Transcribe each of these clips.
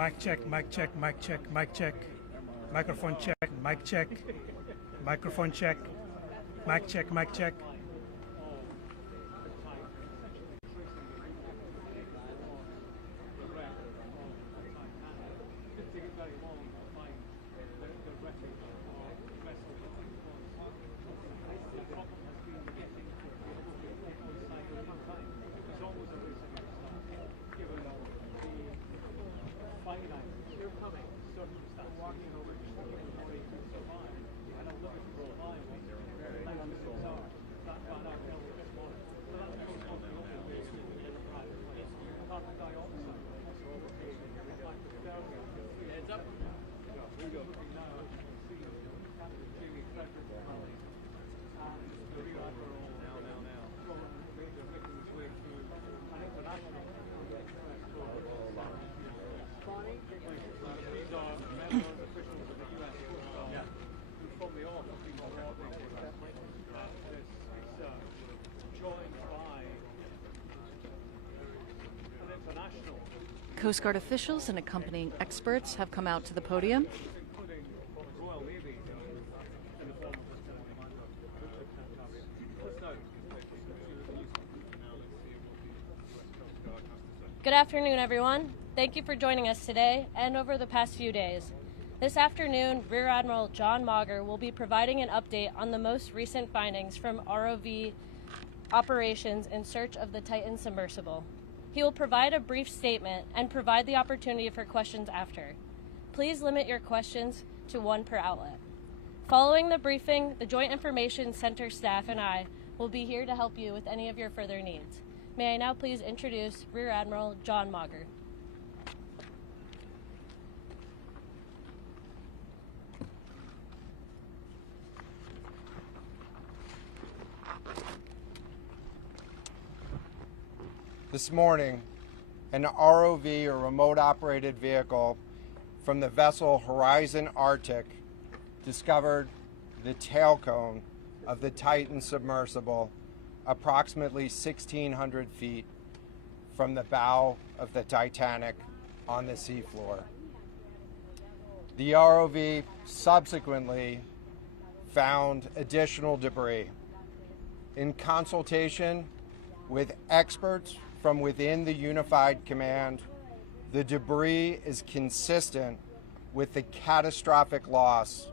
Mic check, mic check, mic check, mic check. Microphone check, mic check. Microphone check. Mic check, mic check. Coast Guard officials and accompanying experts have come out to the podium. Good afternoon, everyone. Thank you for joining us today and over the past few days. This afternoon, Rear Admiral John Maguer will be providing an update on the most recent findings from ROV operations in search of the Titan submersible. He will provide a brief statement and provide the opportunity for questions after. Please limit your questions to one per outlet. Following the briefing, the Joint Information Center staff and I will be here to help you with any of your further needs. May I now please introduce Rear Admiral John Maguer. This morning, an ROV, or remote operated vehicle, from the vessel Horizon Arctic discovered the tail cone of the Titan submersible approximately 1,600 feet from the bow of the Titanic on the seafloor. The ROV subsequently found additional debris. In consultation with experts from within the Unified Command, the debris is consistent with the catastrophic loss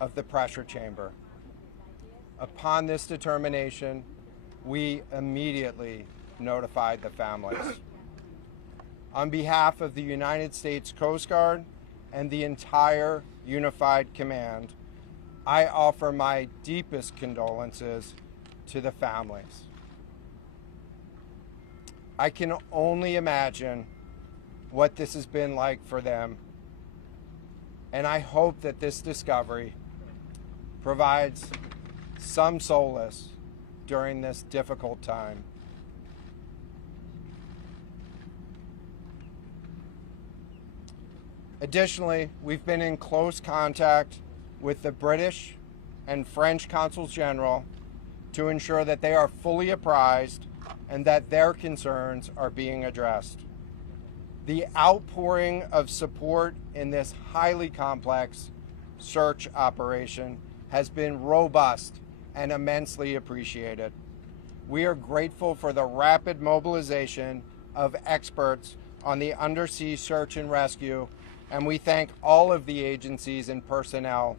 of the pressure chamber. Upon this determination, we immediately notified the families. On behalf of the United States Coast Guard and the entire Unified Command, I offer my deepest condolences to the families. I can only imagine what this has been like for them, and I hope that this discovery provides some solace during this difficult time. Additionally, we've been in close contact with the British and French consuls general to ensure that they are fully apprised and that their concerns are being addressed. The outpouring of support in this highly complex search operation has been robust and immensely appreciated. We are grateful for the rapid mobilization of experts on the undersea search and rescue, and we thank all of the agencies and personnel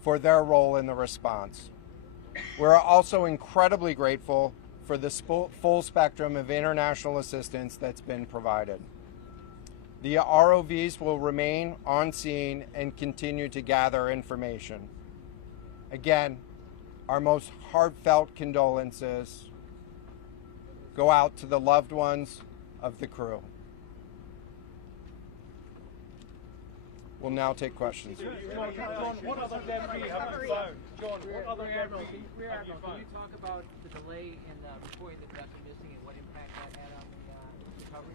for their role in the response. We're also incredibly grateful for the full spectrum of international assistance that's been provided. The ROVs will remain on scene and continue to gather information. Again, our most heartfelt condolences go out to the loved ones of the crew. We'll now take questions. John, what other debris have you found? John, what other debris have you found? Can you talk about the delay in reporting the vessel missing and what impact that had on the recovery?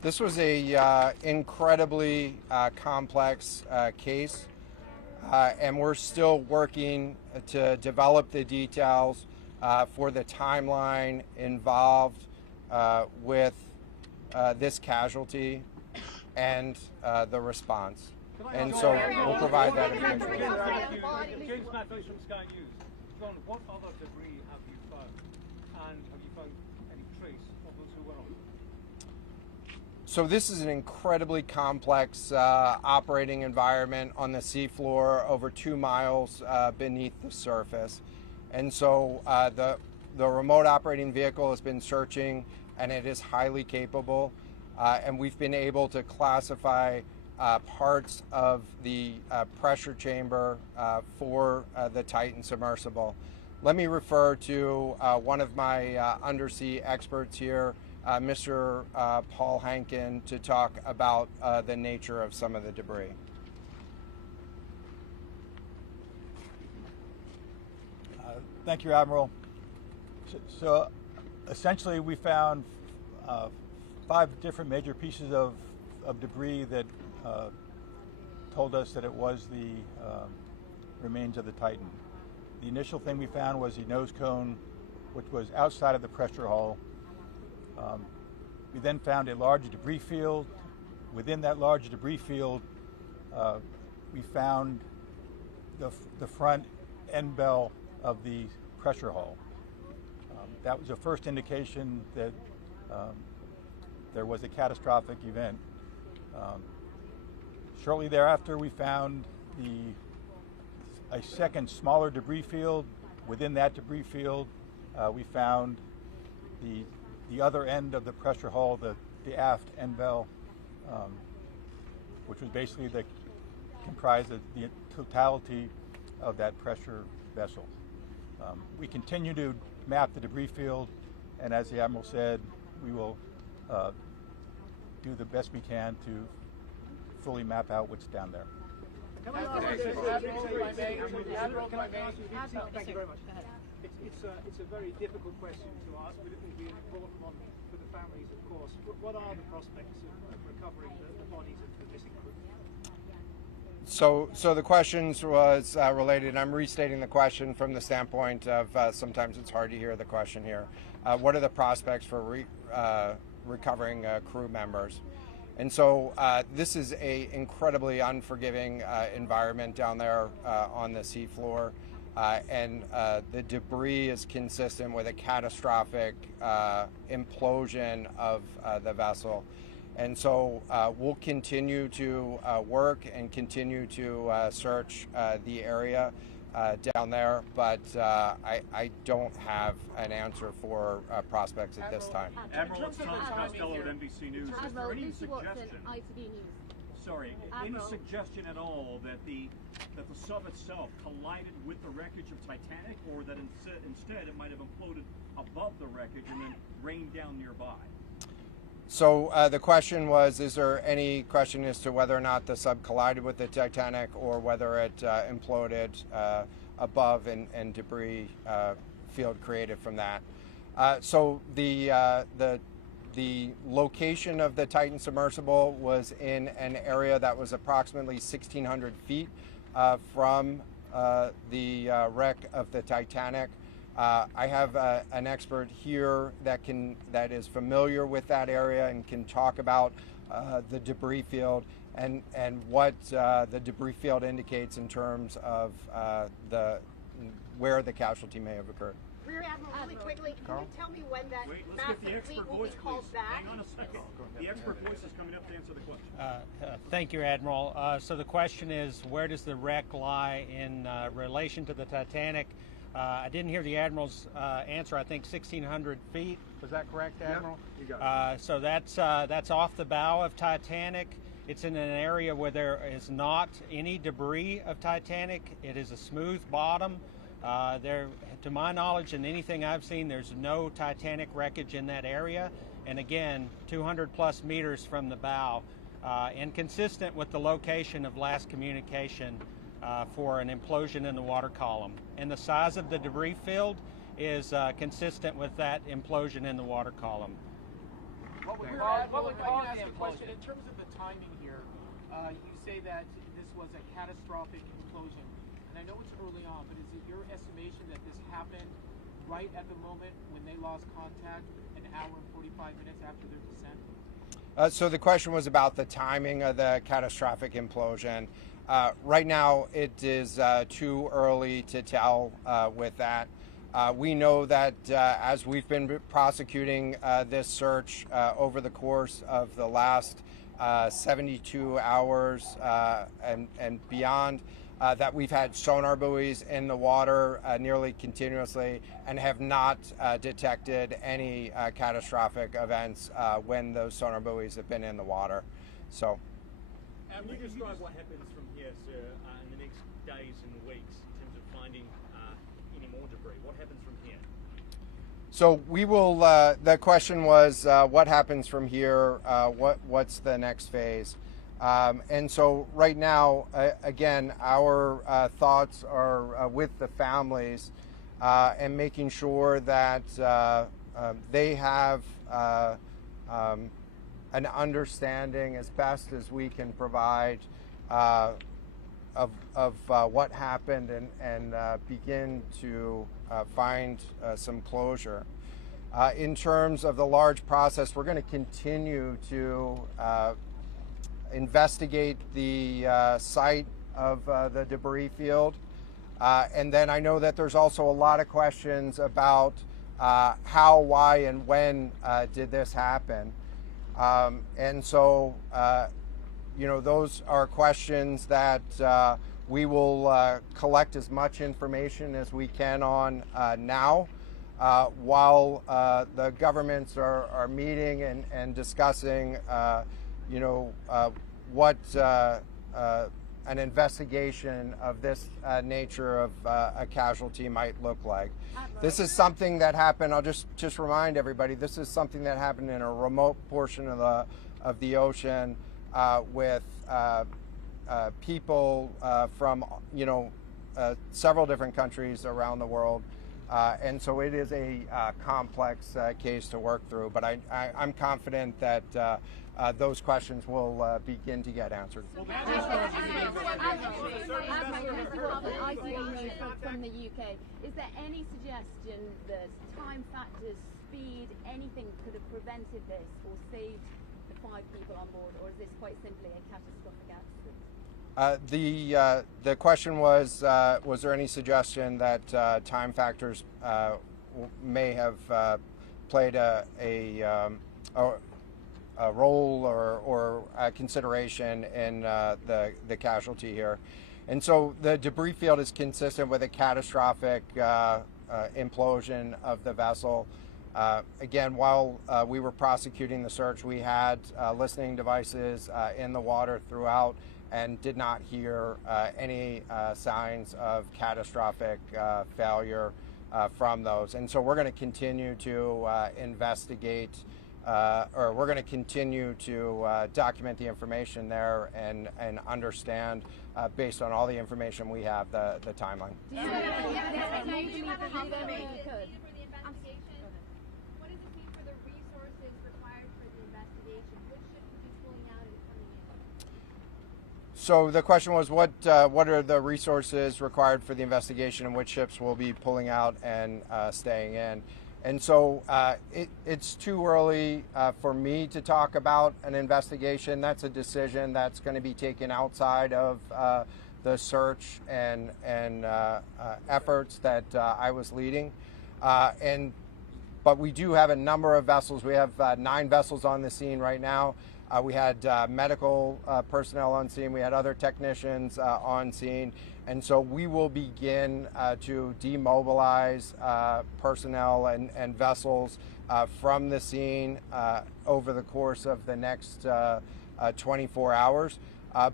This was a incredibly complex case, and we're still working to develop the details for the timeline involved with this casualty and the response. And so we'll provide that information. James Matthews from Sky News. John, what other debris have you found? And have you found any trace of those who were on it? So this is an incredibly complex operating environment on the seafloor, over 2 miles beneath the surface. And so the remote operating vehicle has been searching, and it is highly capable. And we've been able to classify parts of the pressure chamber for the Titan submersible. Let me refer to one of my undersea experts here, Mr. Paul Hankin, to talk about the nature of some of the debris. Thank you, Admiral. So essentially we found 5 different major pieces of debris that told us that it was the remains of the Titan. The initial thing we found was the nose cone, which was outside of the pressure hull. We then found a large debris field. Within that large debris field, we found the front end bell of the pressure hull. That was the first indication that there was a catastrophic event. Shortly thereafter, we found a second smaller debris field. Within that debris field, we found the other end of the pressure hull, the aft end bell, which was basically comprised of the totality of that pressure vessel. We continue to map the debris field, and as the Admiral said, we will do the best we can to fully map out what's down there. Thank you very much. It's a very difficult question to ask, but it will be an important one for the families, of course. What are the prospects of recovering the bodies of the missing crew? So the questions was related, and I'm restating the question from the standpoint of sometimes it's hard to hear the question here. What are the prospects for recovering crew members? And so this is a incredibly unforgiving environment down there on the seafloor, and the debris is consistent with a catastrophic implosion of the vessel. And so we'll continue to work and continue to search the area down there, but I don't have an answer for prospects at this time. Admiral, it's Tom Costello at NBC News. Is there any suggestion? Sorry, any suggestion at all that the sub itself collided with the wreckage of Titanic, or that instead it might have imploded above the wreckage and then rained down nearby? So the question was, is there any question as to whether or not the sub collided with the Titanic or whether it imploded above and debris field created from that? So the location of the Titan submersible was in an area that was approximately 1,600 feet from the wreck of the Titanic. I have an expert here that is familiar with that area and can talk about the debris field and what the debris field indicates in terms of where the casualty may have occurred. Rear Admiral, really quickly, can you tell me when that massive fleet will be called back? Hang on a second. The expert voice is coming up to answer the question. Thank you, Admiral. So the question is, where does the wreck lie in relation to the Titanic? I didn't hear the Admiral's answer. I think 1,600 feet. Was that correct, Admiral? You got it. So that's off the bow of Titanic. It's in an area where there is not any debris of Titanic. It is a smooth bottom. There, to my knowledge and anything I've seen, there's no Titanic wreckage in that area. And again, 200 plus meters from the bow, and consistent with the location of last communication for an implosion in the water column. And the size of the debris field is consistent with that implosion in the water column. What would cause the implosion? In terms of the timing here, you say that this was a catastrophic implosion. And I know it's early on, but is it your estimation that this happened right at the moment when they lost contact, an hour and 45 minutes after their descent? So the question was about the timing of the catastrophic implosion. Right now, it is too early to tell with that. We know that as we've been prosecuting this search over the course of the last 72 hours and beyond, that we've had sonar buoys in the water nearly continuously and have not detected any catastrophic events when those sonar buoys have been in the water. So, can you describe what happens from here, sir, in the next days and weeks in terms of finding any more debris? What happens from here? So we will. The question was, what happens from here? What's the next phase? And so right now, again, our thoughts are with the families and making sure that they have an understanding as best as we can provide of what happened and begin to find some closure. In terms of the large process, we're going to continue to investigate the site of the debris field. And then I know that there's also a lot of questions about how, why, and when did this happen. And so, you know, those are questions that we will collect as much information as we can on now, while the governments are meeting and discussing you know, what an investigation of this nature of a casualty might look like. This is something that happened. I'll just remind everybody. This is something that happened in a remote portion of the ocean with people from several different countries around the world. And so it is a complex case to work through, but I'm confident that those questions will begin to get answered. From the UK, is there any suggestion that time factors, speed, anything could have prevented this or saved the 5 people on board, or is this quite simply a catastrophic accident? The question was there any suggestion that time factors may have played a role or a consideration in the casualty here? And so the debris field is consistent with a catastrophic implosion of the vessel. Again, while we were prosecuting the search, we had listening devices in the water throughout and did not hear any signs of catastrophic failure from those. And so we're going to continue to investigate, or we're going to continue to document the information there and understand, based on all the information we have, the timeline. So the question was, what are the resources required for the investigation, and which ships will be pulling out and staying in? And so it's too early for me to talk about an investigation. That's a decision that's going to be taken outside of the search and efforts that I was leading. But we do have a number of vessels. We have 9 vessels on the scene right now. We had medical personnel on scene. We had other technicians on scene. And so we will begin to demobilize personnel and vessels from the scene over the course of the next 24 hours.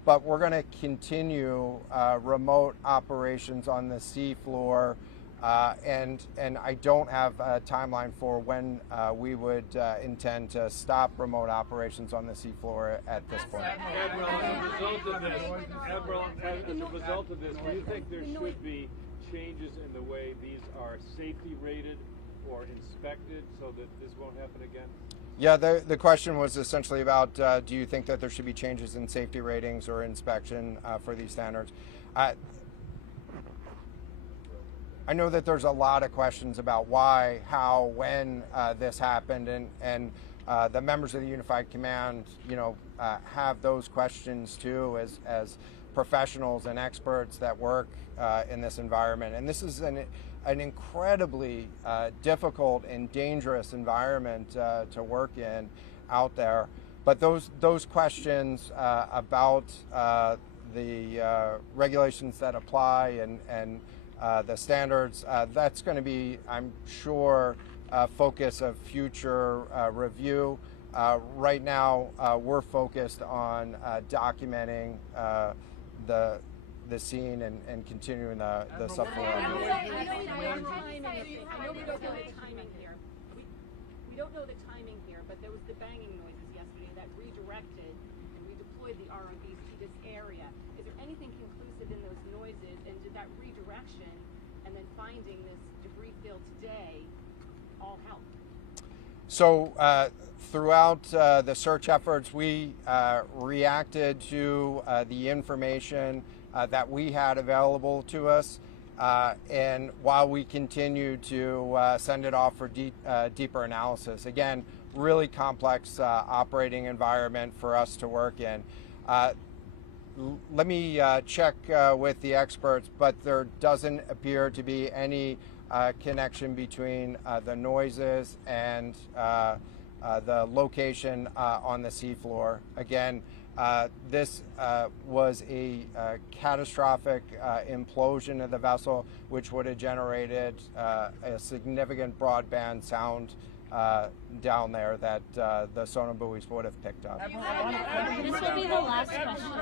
But we're going to continue remote operations on the sea floor. And I don't have a timeline for when we would intend to stop remote operations on the seafloor at this point. Admiral, as a result of this, do you think there should be changes in the way these are safety rated or inspected so that this won't happen again? Yeah, the question was essentially about do you think that there should be changes in safety ratings or inspection for these standards? I know that there's a lot of questions about why, how, when this happened, and the members of the Unified Command, have those questions too, as professionals and experts that work in this environment. And this is an incredibly difficult and dangerous environment to work in out there. But those questions about the regulations that apply and the standards, that's going to be, I'm sure, focus of future review. Right now, we're focused on documenting the scene and continuing the subfloor. I know we don't know the timing here. We don't know the timing here, but there was the banging noises yesterday that redirected and redeployed the ROVs to this area. Is there anything conclusive in those noises, and did that redirection and then finding this debris field today all help? So throughout the search efforts, we reacted to the information that we had available to us, and while we continued to send it off for deeper analysis. Again, really complex operating environment for us to work in. Let me check with the experts, but there doesn't appear to be any connection between the noises and the location on the seafloor. Again, this was a catastrophic implosion of the vessel, which would have generated a significant broadband sound down there that the sonar buoys would have picked up. This will be the last question.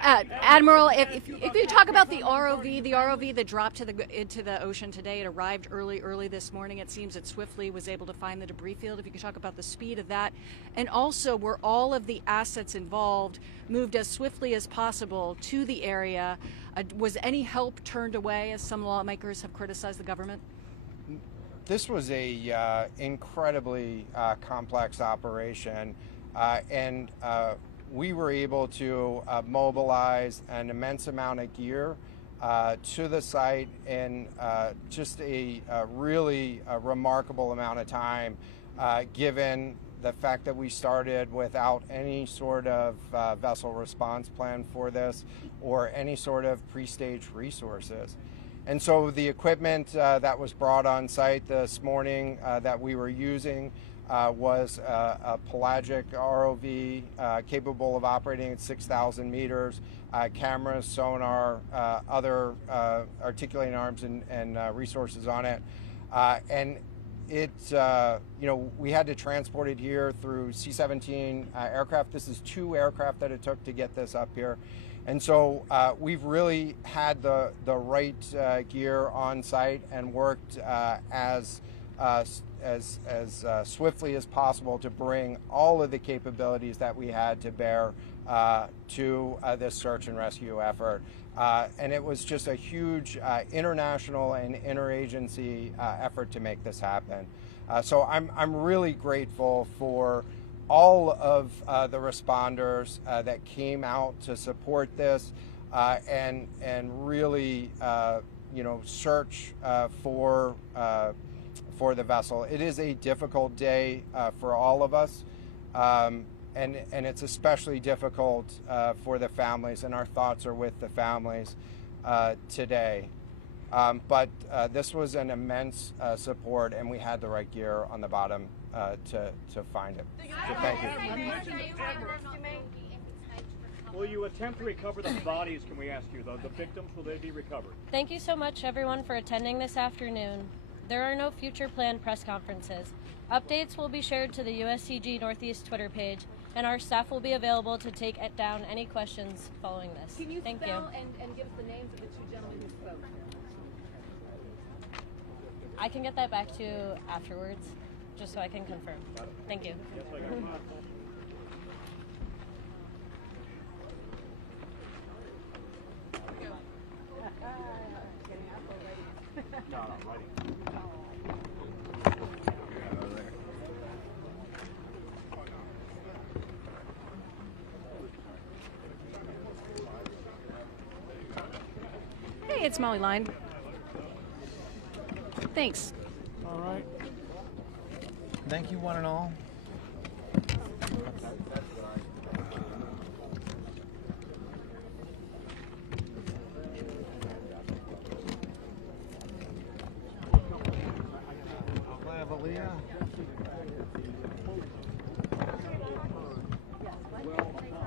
Admiral, if you talk about the ROV that dropped into the ocean today, it arrived early this morning. It seems it swiftly was able to find the debris field. If you could talk about the speed of that, and also were all of the assets involved moved as swiftly as possible to the area? Was any help turned away, as some lawmakers have criticized the government? This was a incredibly complex operation, and we were able to mobilize an immense amount of gear to the site in just a really remarkable amount of time, given the fact that we started without any sort of vessel response plan for this or any sort of pre-stage resources. And so the equipment that was brought on site this morning that we were using was a pelagic ROV capable of operating at 6,000 meters, cameras, sonar, other articulating arms and resources on it. And it, we had to transport it here through C-17 aircraft. This is 2 aircraft that it took to get this up here. And so we've really had the right gear on site and worked as swiftly as possible to bring all of the capabilities that we had to bear to this search and rescue effort. And it was just a huge international and interagency effort to make this happen. So I'm really grateful for all of the responders that came out to support this and really search for the vessel. It is a difficult day for all of us, and it's especially difficult for the families, and our thoughts are with the families today. But this was an immense support, and we had the right gear on the bottom to find it. So thank you. Will you attempt to recover the bodies, can we ask you? The victims, will they be recovered? Thank you so much, everyone, for attending this afternoon. There are no future planned press conferences. Updates will be shared to the USCG Northeast Twitter page, and our staff will be available to take down any questions following this. Can you Thank spell you. and give us the names of the 2 gentlemen who spoke? I can get that back to you afterwards, just so I can confirm. Thank you. Yes, I got it. No, right. Hey, it's Molly Line. Thanks. All right. Thank you, one and all.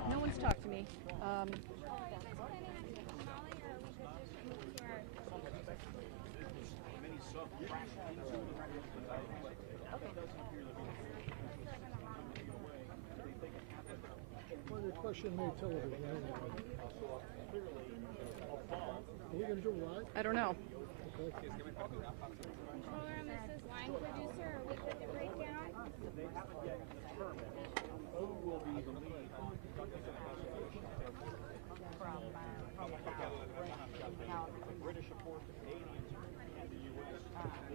No one's talked to me. Well, your question made television. Are we going to do it live? I don't know. Okay. Controller and Mrs. Line Producer, are we good to break down? Who will be the lead on conducting the investigation? The British support the Canadians and the U.S.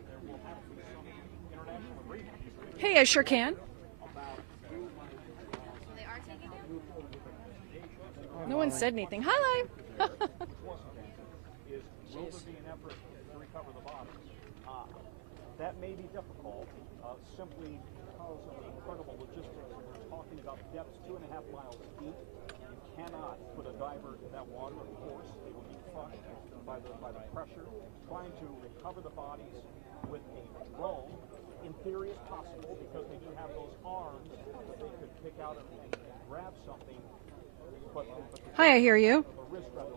There will have to be some international agreement. Hey, I sure can. No one said anything. Hi. Will there be an effort to recover the body? That may be difficult, simply because of the incredible logistics. We're talking about depths 2.5 miles deep. You cannot put a diver in that water, of course. They will be crushed by the pressure. Trying to recover the bodies with a drone, in theory, is possible because they do have those arms that they could pick out and grab something. Hi, I hear you. The risk rather